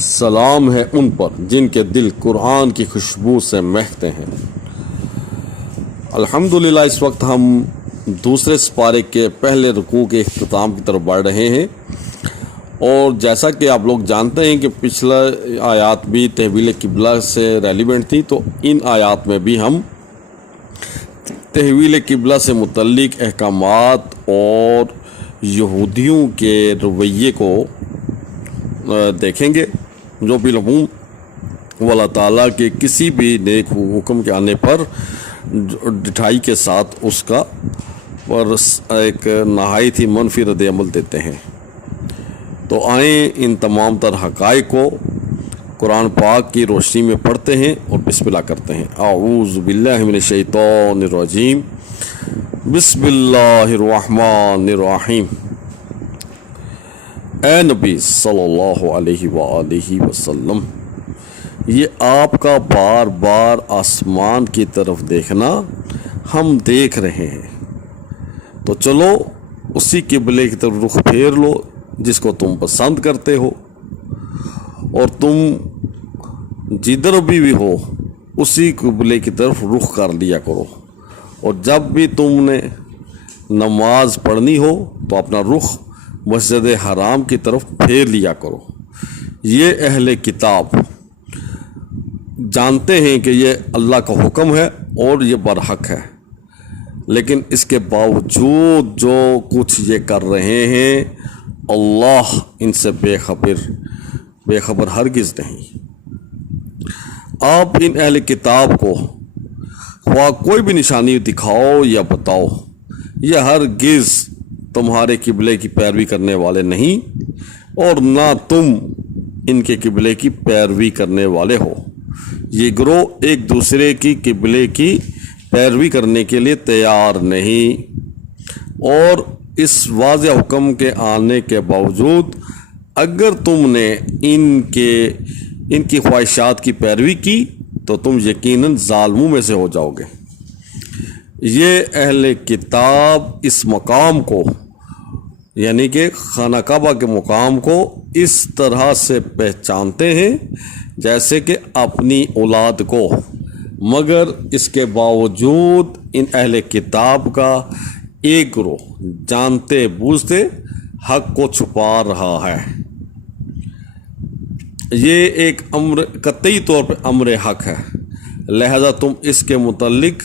سلام ہے ان پر جن کے دل قرآن کی خوشبو سے مہکتے ہیں۔ الحمدللہ اس وقت ہم دوسرے سپارے کے پہلے رکوع کے اختتام کی طرف بڑھ رہے ہیں، اور جیسا کہ آپ لوگ جانتے ہیں کہ پچھلا آیات بھی تحویل قبلہ سے ریلیونٹ تھی، تو ان آیات میں بھی ہم تحویل قبلہ سے متعلق احکامات اور یہودیوں کے رویے کو دیکھیں گے، جو بالعموم اللہ تعالیٰ کے کسی بھی نیک حکم کے آنے پر ڈٹھائی کے ساتھ اس کا پر ایک نہایت ہی منفی رد عمل دیتے ہیں۔ تو آئیں ان تمام تر حقائق کو قرآن پاک کی روشنی میں پڑھتے ہیں اور بسم اللہ کرتے ہیں۔ اعوذ باللہ من الشیطان الرجیم، بسم اللہ الرحمن الرحیم۔ اے نبی صلی اللہ علیہ وآلہ وسلم، یہ آپ کا بار بار آسمان کی طرف دیکھنا ہم دیکھ رہے ہیں، تو چلو اسی قبلے کی طرف رخ پھیر لو جس کو تم پسند کرتے ہو، اور تم جدھر بھی ہو اسی قبلے کی طرف رخ کر لیا کرو، اور جب بھی تم نے نماز پڑھنی ہو تو اپنا رخ مسجد حرام کی طرف پھیر لیا کرو۔ یہ اہل کتاب جانتے ہیں کہ یہ اللہ کا حکم ہے اور یہ برحق ہے، لیکن اس کے باوجود جو کچھ یہ کر رہے ہیں اللہ ان سے بے خبر ہرگز نہیں۔ آپ ان اہل کتاب کو خواہ کوئی بھی نشانی دکھاؤ یا بتاؤ، یہ ہرگز تمہارے قبلے کی پیروی کرنے والے نہیں، اور نہ تم ان کے قبلے کی پیروی کرنے والے ہو۔ یہ گروہ ایک دوسرے کی قبلے کی پیروی کرنے کے لیے تیار نہیں، اور اس واضح حکم کے آنے کے باوجود اگر تم نے ان کی خواہشات کی پیروی کی تو تم یقیناً ظالموں میں سے ہو جاؤ گے۔ یہ اہل کتاب اس مقام کو، یعنی کہ خانہ کعبہ کے مقام کو اس طرح سے پہچانتے ہیں جیسے کہ اپنی اولاد کو، مگر اس کے باوجود ان اہل کتاب کا ایک گروہ جانتے بوجھتے حق کو چھپا رہا ہے۔ یہ ایک امر قطعی طور پہ امر حق ہے، لہذا تم اس کے متعلق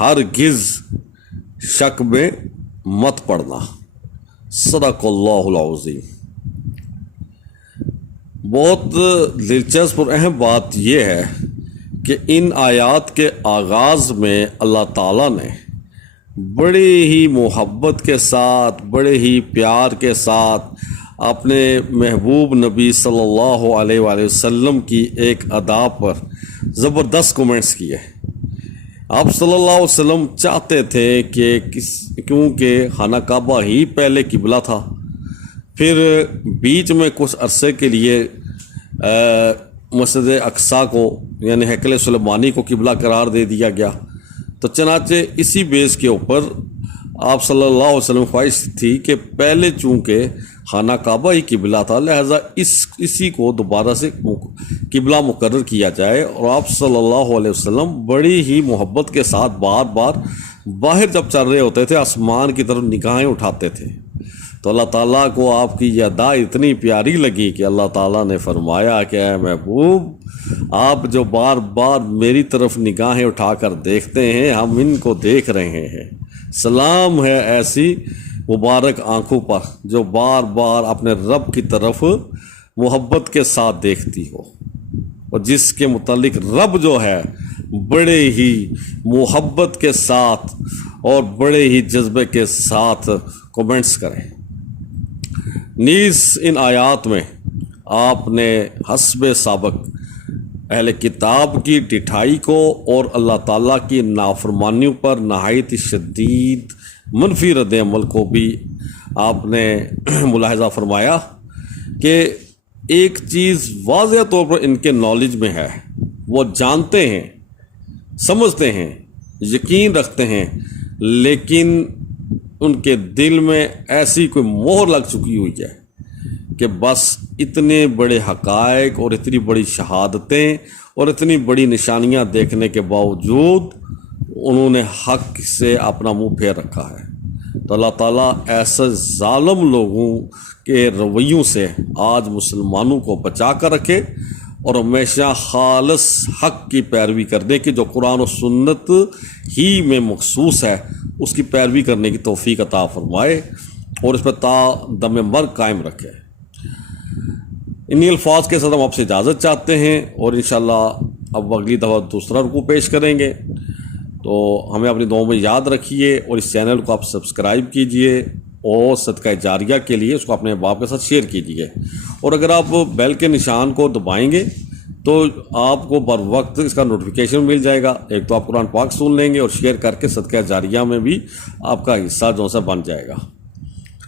ہرگز شک میں مت پڑنا۔ صدق اللہ العظیم۔ بہت دلچسپ اور اہم بات یہ ہے کہ ان آیات کے آغاز میں اللہ تعالیٰ نے بڑے ہی محبت کے ساتھ، بڑے ہی پیار کے ساتھ اپنے محبوب نبی صلی اللہ علیہ وآلہ وسلم کی ایک ادا پر زبردست کومنٹس کیے۔ آپ صلی اللہ علیہ وسلم چاہتے تھے کہ کیونکہ خانہ کعبہ ہی پہلے قبلہ تھا، پھر بیچ میں کچھ عرصے کے لیے مسجد اقصیٰ کو یعنی ہیکل سلیمانی کو قبلہ قرار دے دیا گیا، تو چنانچہ اسی بیس کے اوپر آپ صلی اللہ علیہ وسلم خواہش تھی کہ پہلے چونکہ خانہ کعبہ ہی قبلہ تھا، لہذا اسی کو دوبارہ سے قبلہ مقرر کیا جائے، اور آپ صلی اللہ علیہ وسلم بڑی ہی محبت کے ساتھ بار بار باہر جب چل رہے ہوتے تھے آسمان کی طرف نگاہیں اٹھاتے تھے، تو اللہ تعالیٰ کو آپ کی یہ ادا اتنی پیاری لگی کہ اللہ تعالیٰ نے فرمایا کہ اے محبوب، آپ جو بار بار میری طرف نگاہیں اٹھا کر دیکھتے ہیں ہم ان کو دیکھ رہے ہیں۔ سلام ہے ایسی مبارک آنکھوں پر جو بار بار اپنے رب کی طرف محبت کے ساتھ دیکھتی ہو، اور جس کے متعلق رب جو ہے بڑے ہی محبت کے ساتھ اور بڑے ہی جذبے کے ساتھ کومنٹس کریں۔ نیز ان آیات میں آپ نے حسب سابق اہل کتاب کی ڈٹھائی کو اور اللہ تعالیٰ کی نافرمانیوں پر نہایت شدید منفی رد عمل کو بھی آپ نے ملاحظہ فرمایا کہ ایک چیز واضح طور پر ان کے نالج میں ہے، وہ جانتے ہیں، سمجھتے ہیں، یقین رکھتے ہیں، لیکن ان کے دل میں ایسی کوئی مہر لگ چکی ہوئی ہے کہ بس اتنے بڑے حقائق اور اتنی بڑی شہادتیں اور اتنی بڑی نشانیاں دیکھنے کے باوجود انہوں نے حق سے اپنا منہ پھیر رکھا ہے. تو اللہ تعالیٰ ایسے ظالم لوگوں کے رویوں سے آج مسلمانوں کو بچا کر رکھے اور ہمیشہ خالص حق کی پیروی کرنے کی جو قرآن و سنت ہی میں مخصوص ہے اس کی پیروی کرنے کی توفیق عطا فرمائے اور اس پہ تا دم مرگ قائم رکھے. انہی الفاظ کے ساتھ ہم آپ سے اجازت چاہتے ہیں اور انشاءاللہ اب اگلی دفعہ دوسرا رکوع پیش کریں گے. تو ہمیں اپنی دعاؤں میں یاد رکھیے اور اس چینل کو آپ سبسکرائب کیجئے اور صدقہ جاریہ کے لیے اس کو اپنے احباب کے ساتھ شیئر کیجئے. اور اگر آپ بیل کے نشان کو دبائیں گے تو آپ کو بر وقت اس کا نوٹیفیکیشن مل جائے گا. ایک تو آپ قرآن پاک سن لیں گے اور شیئر کر کے صدقہ جاریہ میں بھی آپ کا حصہ جو سا بن جائے گا.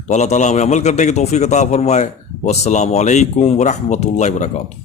تو اللہ تعالیٰ ہمیں عمل کرنے کی توفیق عطا فرمائے. والسلام علیکم ورحمۃ اللہ وبرکاتہ.